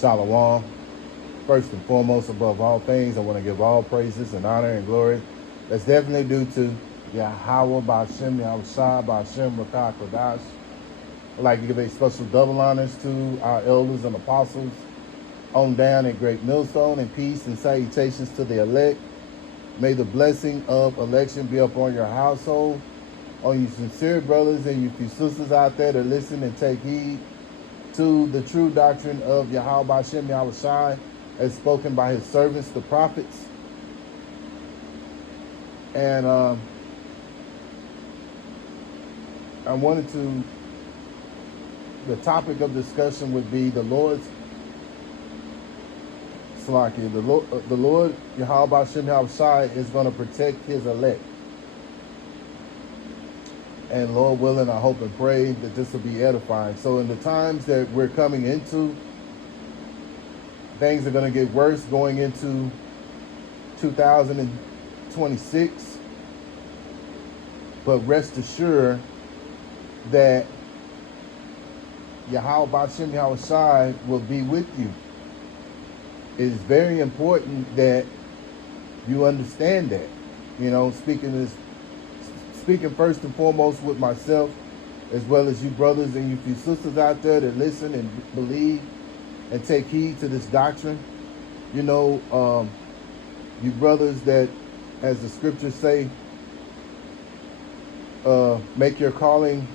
Shalom. First and foremost, above all things, I want to give all praises and honor and glory that's definitely due to YAHAWAH BAHASHAM YAHAWASHI Rakah Kodash. I'd like to give a special double honors to our elders and apostles on down at Great Millstone, and peace and salutations to the elect. May the blessing of election be upon your household, on you sincere brothers and you few sisters out there that listen and take heed to the true doctrine of YAHAWAH BAHASHAM YAHAWASHI as spoken by his servants, the prophets. And I wanted to, the topic of discussion would be the Lord's Salaki. The Lord YAHAWAH BAHASHAM YAHAWASHI is going to protect his elect. And Lord willing, I hope and pray that this will be edifying. So in the times that we're coming into, things are going to get worse going into 2026. But rest assured that YAHAWAH BAHASHAM YAHAWASHI will be with you. It is very important that you understand that. You know, speaking first and foremost with myself, as well as you brothers and you few sisters out there that listen and believe and take heed to this doctrine. You know, you brothers that, as the scriptures say, make your calling,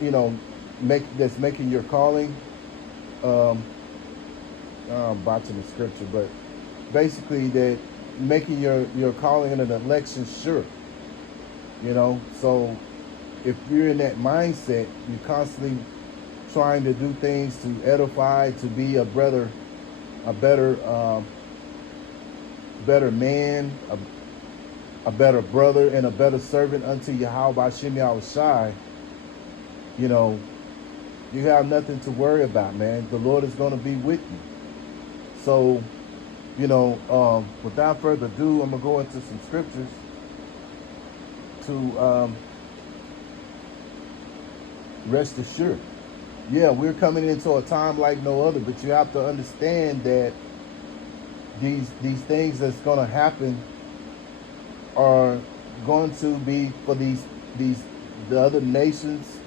you know, that's making your calling, I'm botching the scripture, but basically that making your calling and an election sure. You know, so if you're in that mindset, you're constantly trying to do things to edify, to be a better man, a better brother, and a better servant unto YAHAWAH BAHASHAM YAHAWASHI, you know, you have nothing to worry about, man. The Lord is going to be with you. So, you know, without further ado, I'm going to go into some scriptures to rest assured. Yeah, we're coming into a time like no other, but you have to understand that these things that's going to happen are going to be for the other nations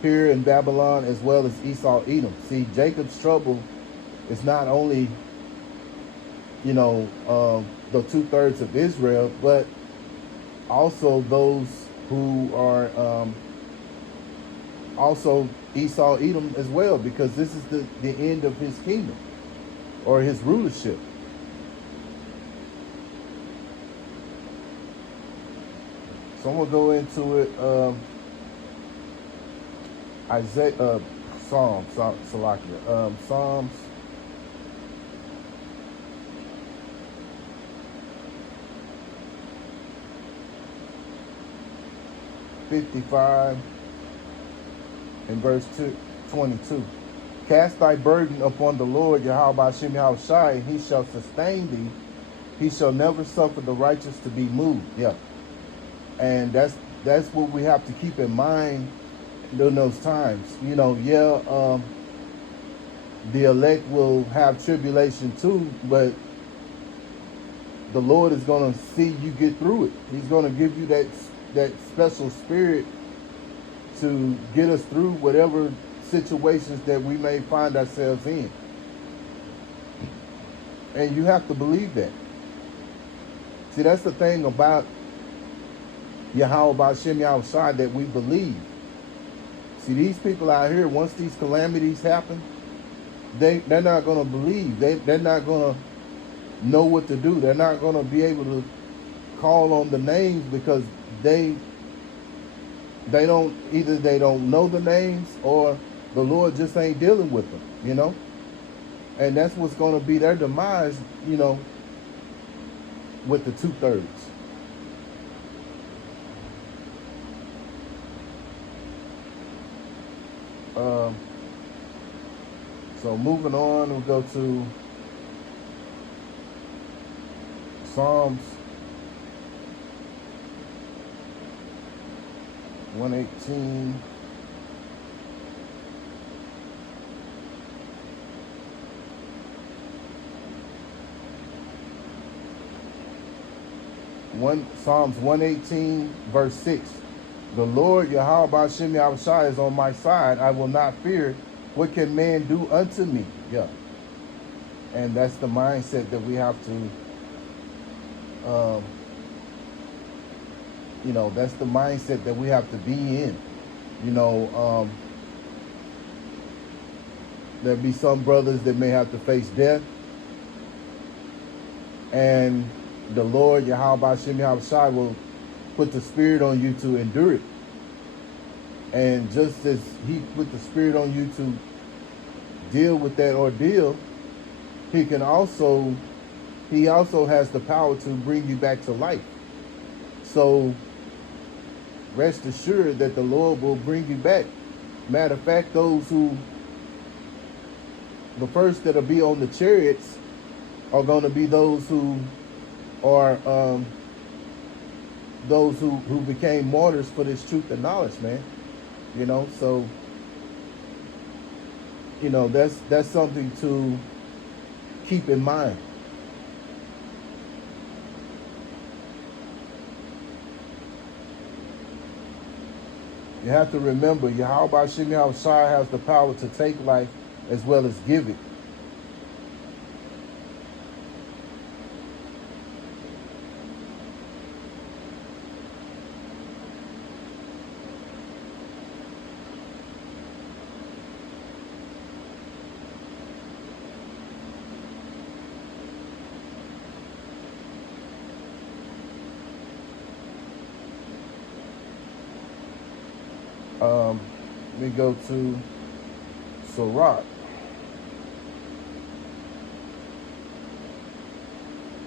here in Babylon, as well as Esau, Edom. See, Jacob's trouble is not only, you know, the 2/3 of Israel, but also those who are also Esau, Edom as well, because this is the end of his kingdom or his rulership. So I'm gonna go into it. Psalms. Psalms 55 and verse 22. Cast thy burden upon the Lord, YAHAWAH BAHASHAM YAHAWASHI, and he shall sustain thee. He shall never suffer the righteous to be moved. Yeah. And that's what we have to keep in mind during those times. You know, yeah, the elect will have tribulation too, but the Lord is going to see you get through it. He's going to give you that special spirit to get us through whatever situations that we may find ourselves in. And you have to believe that. See, that's the thing about YAHAWAH BAHASHAM YAHAWASHI that we believe. See, these people out here, once these calamities happen, they're not going to believe. They're not going to know what to do. They're not going to be able to call on the names because they don't, either they don't know the names or the Lord just ain't dealing with them, you know. And that's what's going to be their demise, you know, with the 2/3. So moving on, we'll go to Psalms 118 Psalms 118, verse 6. The Lord YAHAWAH BAHASHAM YAHAWASHI is on my side. I will not fear. What can man do unto me? Yeah. And that's the mindset that we have to, that's the mindset that we have to be in. There'll be some brothers that may have to face death. And the Lord YAHAWAH BAHASHAM YAHAWASHI will put the spirit on you to endure it. And just as he put the spirit on you to deal with that ordeal, he also has the power to bring you back to life. So rest assured that the Lord will bring you back. Matter of fact, the first that'll be on the chariots are going to be those who are those who became martyrs for this truth and knowledge, man. So that's something to keep in mind. You have to remember, YAHAWAH BAHASHAM YAHAWASHI has the power to take life as well as give it. Let me go to Sirach.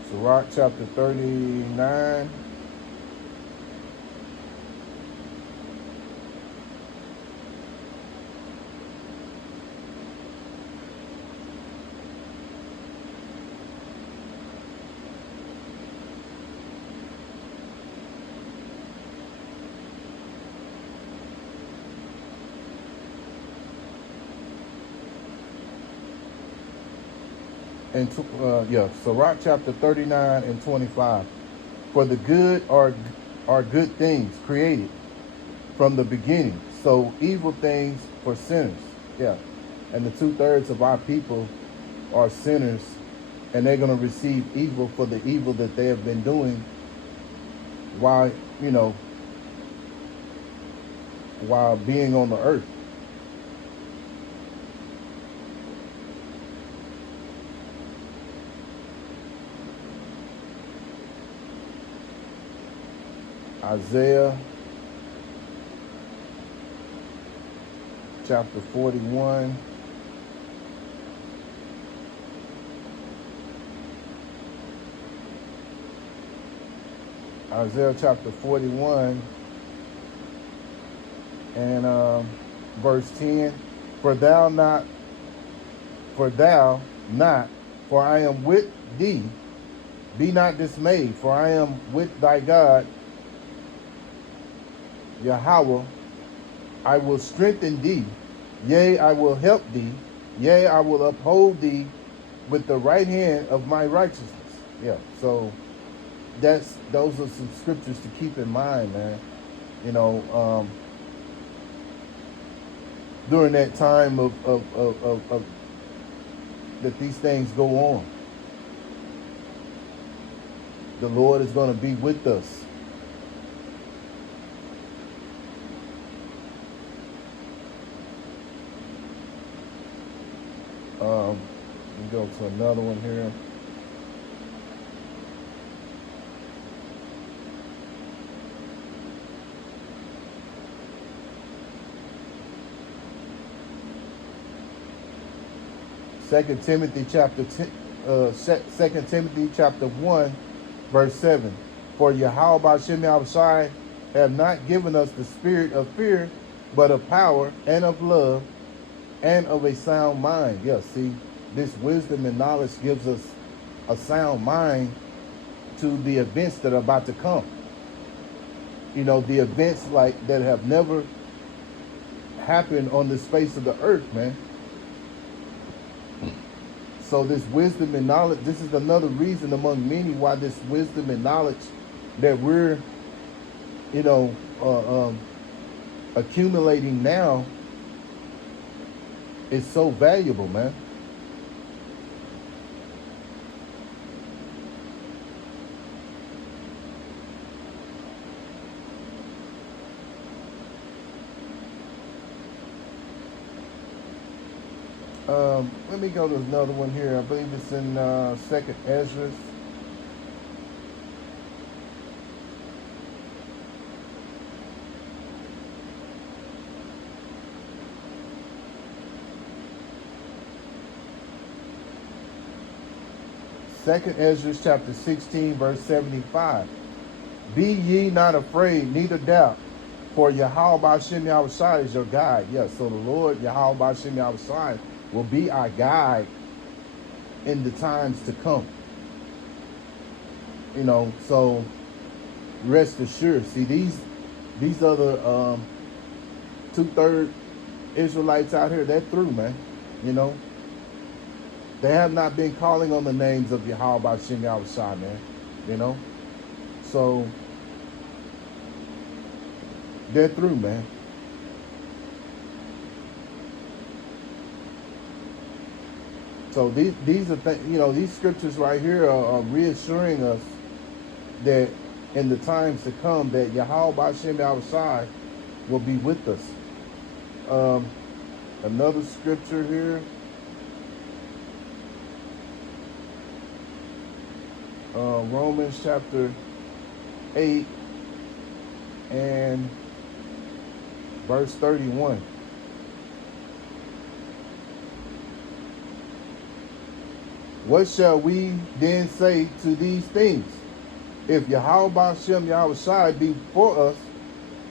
Sirach chapter 39. And Sirach chapter 39 and 25. For the good are good things created from the beginning, so evil things for sinners. Yeah. And the 2/3 of our people are sinners, and they're going to receive evil for the evil that they have been doing while being on the earth. Isaiah chapter 41. Isaiah chapter 41 and verse 10. For thou not, for I am with thee. Be not dismayed, for I am with thy God, Yahawah. I will strengthen thee, yea, I will help thee, yea, I will uphold thee with the right hand of my righteousness. Yeah, so those are some scriptures to keep in mind, man. During that time of that these things go on, the Lord is going to be with us. Let me go to another one here. Second Timothy chapter 1, verse 7. For YAHAWAH BAHASHAM YAHAWASHI have not given us the spirit of fear, but of power and of love and of a sound mind. Yeah, see, this wisdom and knowledge gives us a sound mind to the events that are about to come. The events like that have never happened on the face of the earth, man. So this wisdom and knowledge, this is another reason among many why this wisdom and knowledge that we're, you know, accumulating now is so valuable, man. Let me go to another one here. I believe it's in Second Ezra. Second Ezra chapter 16, verse 75. Be ye not afraid, neither doubt, for YAHAWAH BAHASHAM YAHAWASHI is your guide. Yes, so the Lord YAHAWAH BAHASHAM YAHAWASHI will be our guide in the times to come. You know, so rest assured. See, these other 2/3 Israelites out here, they're through, man. You know, they have not been calling on the names of YAHAWAH BAHASHAM YAHAWASHI, man. You know, so they're through, man. So these are you know, these scriptures right here are reassuring us that in the times to come that YAHAWAH BAHASHAM YAHAWASHI will be with us. Another scripture here. Romans chapter 8 and verse 31. What shall we then say to these things? If YAHAWAH BAHASHAM YAHAWASHI be for us,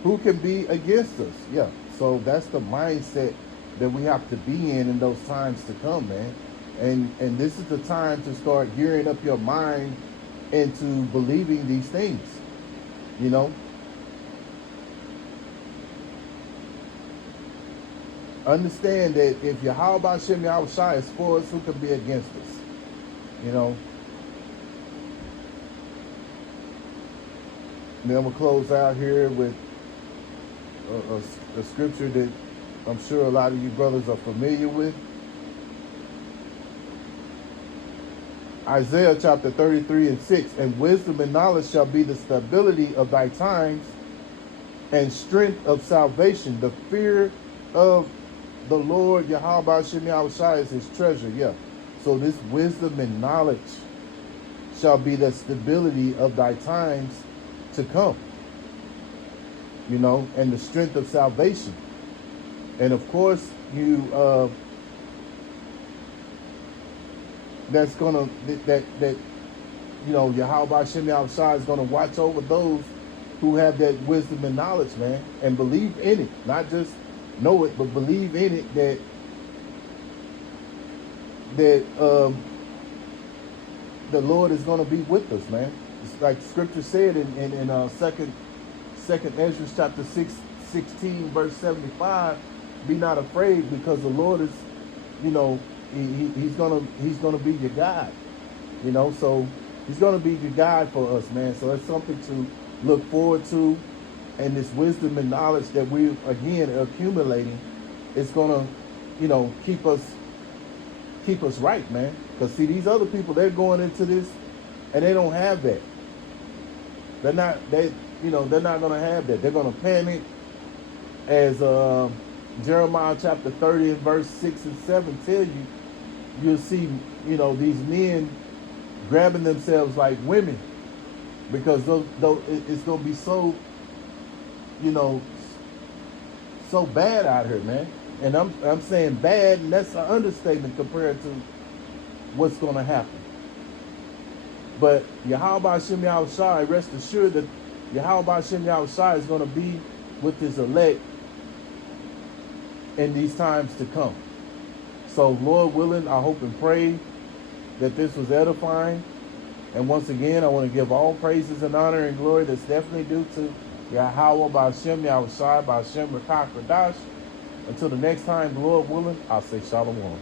who can be against us? Yeah, so that's the mindset that we have to be in those times to come, man. And this is the time to start gearing up your mind into believing these things, you know. Understand that if YAHAWAH BAHASHAM YAHAWASHI is for us, who can be against us? You know. And then we'll close out here with a scripture that I'm sure a lot of you brothers are familiar with. Isaiah chapter 33 and 6. And wisdom and knowledge shall be the stability of thy times, and strength of salvation. The fear of the Lord YAHAWAH BAHASHAM YAHAWASHI is his treasure. Yeah. So this wisdom and knowledge shall be the stability of thy times to come. You know, and the strength of salvation. And of course, that's gonna that you know, YAHAWAH BAHASHAM YAHAWASHI is gonna watch over those who have that wisdom and knowledge, man, and believe in it. Not just know it, but believe in it that the Lord is gonna be with us, man. It's like Scripture said in second Ezra chapter 16 verse 75. Be not afraid, because the Lord is, you know, he's gonna be your guide, you know. So he's gonna be your guide for us, man. So it's something to look forward to, and this wisdom and knowledge that we again are accumulating is gonna, you know, keep us right, man. Because see, these other people, they're going into this and they don't have that. They're not gonna have that. They're gonna panic, as Jeremiah chapter 30 and verse 6 and 7 tell you. You'll see, you know, these men grabbing themselves like women, because it's gonna be so, you know, so bad out here, man. And I'm saying bad, and that's an understatement compared to what's gonna happen. But YAHAWAH BAHASHAM YAHAWASHI, rest assured that YAHAWAH BAHASHAM YAHAWASHI is gonna be with his elect in these times to come. So Lord willing, I hope and pray that this was edifying. And once again, I want to give all praises and honor and glory that's definitely due to YAHAWAH BAHASHAM YAHAWASHI BAHASHAM RAKAK RADASH. Until the next time, Lord willing, I'll say Shalom.